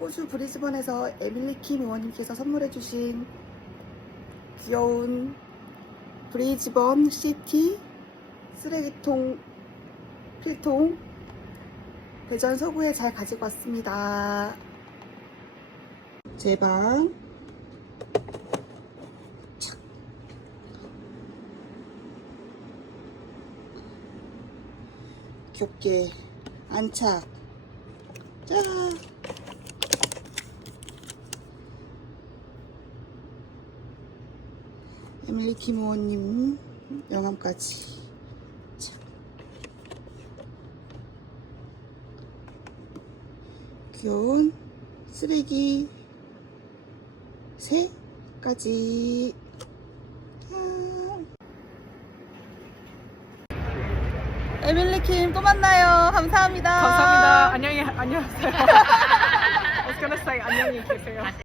호주 브리즈번에서 에밀리 킴 의원님께서 선물해주신 귀여운 브리즈번 시티 쓰레기통 필통 대전 서구에 잘 가지고 왔습니다. 제 방 귀엽게 안착. 짠. 에밀리 킴 의원님 명함까지. 자. 귀여운 쓰레기 3가지. 에밀리 킴 또 만나요. 감사합니다. 감사합니다. 안녕하세요. I was gonna say 안녕히 계세요.